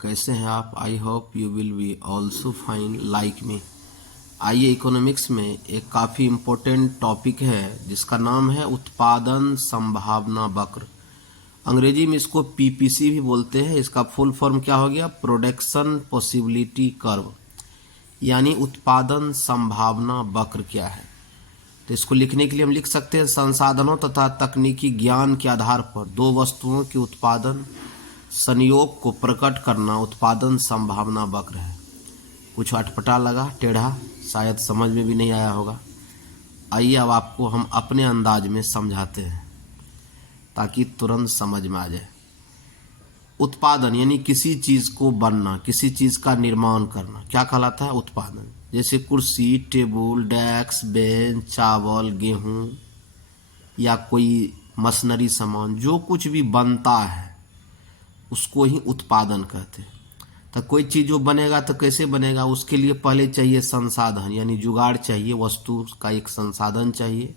कैसे हैं आप? I hope you will be also fine like me. आइए, इकोनॉमिक्स में एक काफ़ी इम्पोर्टेंट टॉपिक है जिसका नाम है उत्पादन संभावना वक्र। अंग्रेजी में इसको पीपीसी भी बोलते हैं। इसका फुल फॉर्म क्या हो गया? प्रोडक्शन पॉसिबिलिटी कर्व, यानी उत्पादन संभावना वक्र क्या है। तो इसको लिखने के लिए हम लिख सकते हैं, संसाधनों तथा तकनीकी ज्ञान के आधार पर दो वस्तुओं के उत्पादन संयोग को प्रकट करना उत्पादन संभावना वक्र है। कुछ अटपटा लगा, टेढ़ा, शायद समझ में भी नहीं आया होगा। आइए अब आपको हम अपने अंदाज में समझाते हैं ताकि तुरंत समझ में आ जाए। उत्पादन यानी किसी चीज़ को बनना, किसी चीज़ का निर्माण करना, क्या कहलाता है? उत्पादन। जैसे कुर्सी, टेबल, डेस्क, बेंच, चावल, गेहूं या कोई मशीनरी सामान, जो कुछ भी बनता है उसको ही उत्पादन कहते हैं। तो कोई चीज़ जो बनेगा तो कैसे बनेगा? उसके लिए पहले चाहिए संसाधन, यानी जुगाड़ चाहिए, वस्तु का एक संसाधन चाहिए,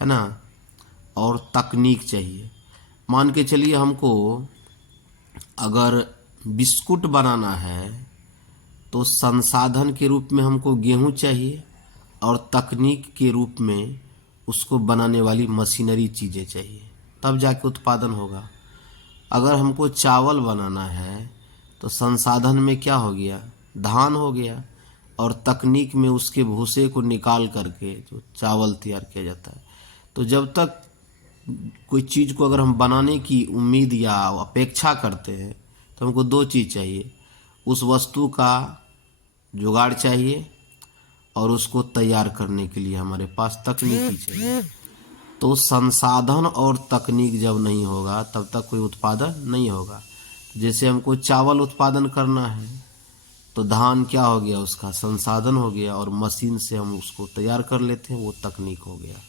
है ना, और तकनीक चाहिए। मान के चलिए हमको अगर बिस्कुट बनाना है तो संसाधन के रूप में हमको गेहूं चाहिए और तकनीक के रूप में उसको बनाने वाली मशीनरी चीज़ें चाहिए, तब जाके उत्पादन होगा। अगर हमको चावल बनाना है तो संसाधन में क्या हो गया? धान हो गया, और तकनीक में उसके भूसे को निकाल करके जो चावल तैयार किया जाता है। तो जब तक कोई चीज़ को अगर हम बनाने की उम्मीद या अपेक्षा करते हैं तो हमको दो चीज़ चाहिए, उस वस्तु का जुगाड़ चाहिए और उसको तैयार करने के लिए हमारे पास तकनीकी चाहिए। तो संसाधन और तकनीक जब नहीं होगा तब तक कोई उत्पादन नहीं होगा। जैसे हमको चावल उत्पादन करना है तो धान क्या हो गया? उसका संसाधन हो गया, और मशीन से हम उसको तैयार कर लेते हैं, वो तकनीक हो गया।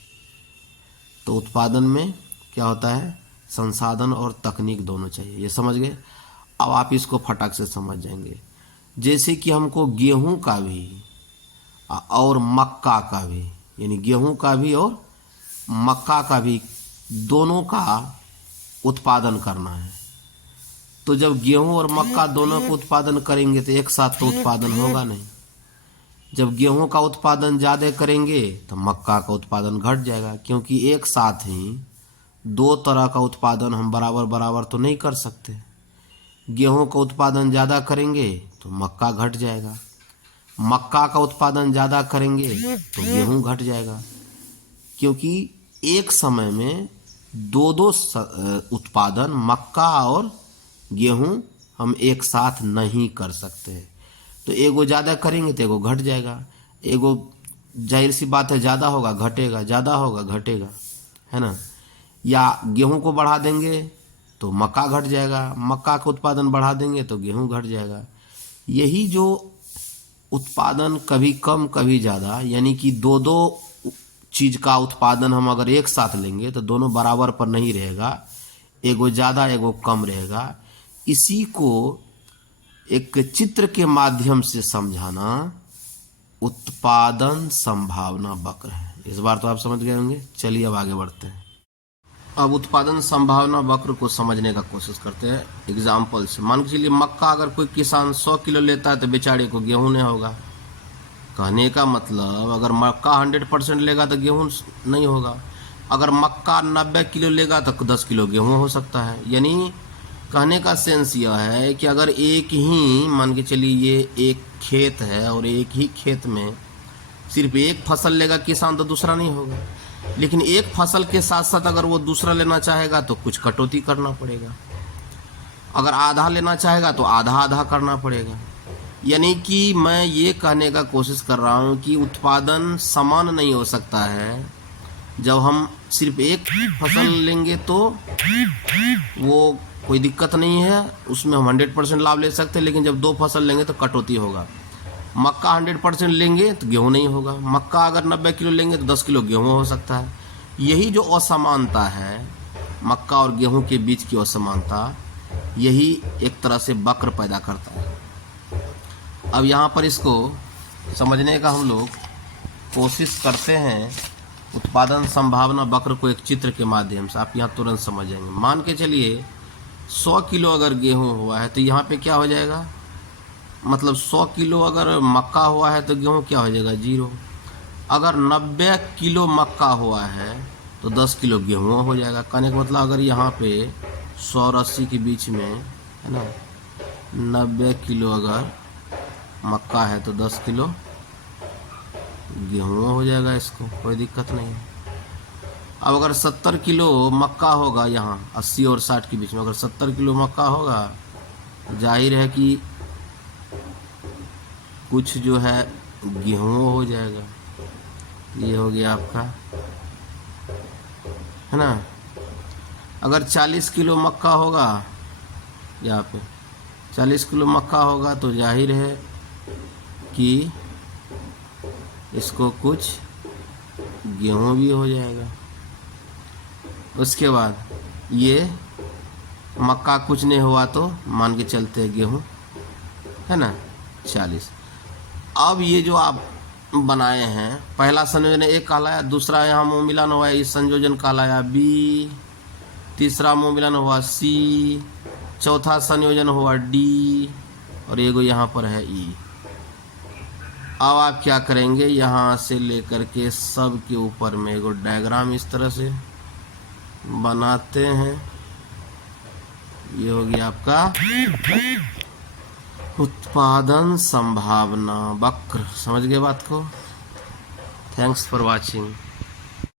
तो उत्पादन में क्या होता है? संसाधन और तकनीक दोनों चाहिए। ये समझ गए? अब आप इसको फटाक से समझ जाएंगे। जैसे कि हमको गेहूं का भी और मक्का का भी, यानी गेहूं का भी और मक्का का भी, दोनों का उत्पादन करना है। तो जब गेहूं और मक्का दोनों को उत्पादन करेंगे तो एक साथ तो उत्पादन होगा नहीं। जब गेहूं का उत्पादन ज़्यादा करेंगे तो मक्का का उत्पादन घट जाएगा, क्योंकि एक साथ ही दो तरह का उत्पादन हम बराबर बराबर तो नहीं कर सकते। गेहूं का उत्पादन ज़्यादा करेंगे तो मक्का घट जाएगा, मक्का का उत्पादन ज़्यादा करेंगे तो गेहूं घट जाएगा, क्योंकि एक समय में दो उत्पादन मक्का और गेहूं हम एक साथ नहीं कर सकते। तो एगो ज़्यादा करेंगे तो एगो घट जाएगा, एगो जाहिर सी बात है ज़्यादा होगा घटेगा, ज़्यादा होगा घटेगा, है ना। या गेहूं को बढ़ा देंगे तो मक्का घट जाएगा, मक्का का उत्पादन बढ़ा देंगे तो गेहूं घट जाएगा। यही जो उत्पादन कभी कम कभी ज़्यादा, यानी कि दो चीज़ का उत्पादन हम अगर एक साथ लेंगे तो दोनों बराबर पर नहीं रहेगा, एगो ज़्यादा एगो कम रहेगा। इसी को एक चित्र के माध्यम से समझाना उत्पादन संभावना वक्र है। इस बार तो आप समझ गए होंगे। चलिए अब आगे बढ़ते हैं। अब उत्पादन संभावना वक्र को समझने का कोशिश करते हैं एग्जाम्पल से। मान के चलिए मक्का अगर कोई किसान 100 किलो लेता है तो बेचारे को गेहूं नहीं होगा। कहने का मतलब अगर मक्का 100% लेगा तो गेहूं नहीं होगा। अगर मक्का 90 किलो लेगा तो 10 किलो गेहूं हो सकता है। यानी कहने का सेंस यह है कि अगर एक ही, मान के चलिए ये एक खेत है और एक ही खेत में सिर्फ एक फसल लेगा किसान तो दूसरा नहीं होगा। लेकिन एक फसल के साथ साथ अगर वो दूसरा लेना चाहेगा तो कुछ कटौती करना पड़ेगा। अगर आधा लेना चाहेगा तो आधा आधा करना पड़ेगा। यानी कि मैं ये कहने का कोशिश कर रहा हूँ कि उत्पादन समान नहीं हो सकता है। जब हम सिर्फ एक फसल लेंगे तो वो कोई दिक्कत नहीं है, उसमें हम 100% लाभ ले सकते हैं। लेकिन जब दो फसल लेंगे तो कटौती होगा। मक्का 100% लेंगे तो गेहूं नहीं होगा। मक्का अगर 90 किलो लेंगे तो 10 किलो गेहूं हो सकता है। यही जो असमानता है, मक्का और गेहूं के बीच की असमानता, यही एक तरह से वक्र पैदा करता है। अब यहाँ पर इसको समझने का हम लोग कोशिश करते हैं उत्पादन संभावना वक्र को एक चित्र के माध्यम से। आप यहाँ तुरंत समझ जाएंगे। मान के चलिए 100 किलो अगर गेहूं हुआ है तो यहाँ पे क्या हो जाएगा, मतलब 100 किलो अगर मक्का हुआ है तो गेहूं क्या हो जाएगा, 0। अगर 90 किलो मक्का हुआ है तो 10 किलो गेहूं हो जाएगा। कहने का मतलब अगर यहाँ पे 100 और 80 के बीच में है ना, 90 किलो अगर मक्का है तो 10 किलो गेहूं हो जाएगा, इसको कोई दिक्कत नहीं है। अब अगर 70 किलो मक्का होगा, यहाँ 80 और 60 के बीच में अगर 70 किलो मक्का होगा तो जाहिर है कि कुछ जो है गेहूं हो जाएगा। ये हो गया आपका, है ना। अगर 40 किलो मक्का होगा, यहाँ पे 40 किलो मक्का होगा तो जाहिर है कि इसको कुछ गेहूं भी हो जाएगा। उसके बाद ये मक्का कुछ नहीं हुआ तो मान के चलते हैं गेहूं, है ना, 40। अब ये जो आप बनाए हैं, पहला संयोजन ए कहलाया, दूसरा यहाँ मुंह मिलन हुआ है, इस संयोजन कहलाया बी, तीसरा मुंह मिलन हुआ सी, चौथा संयोजन हुआ डी, और एगो यहाँ पर है ई। अब आप क्या करेंगे, यहाँ से लेकर के सब के ऊपर में एगो डायग्राम इस तरह से बनाते हैं। ये हो गया आपका उत्पादन संभावना वक्र। समझ गए बात को? Thanks for watching.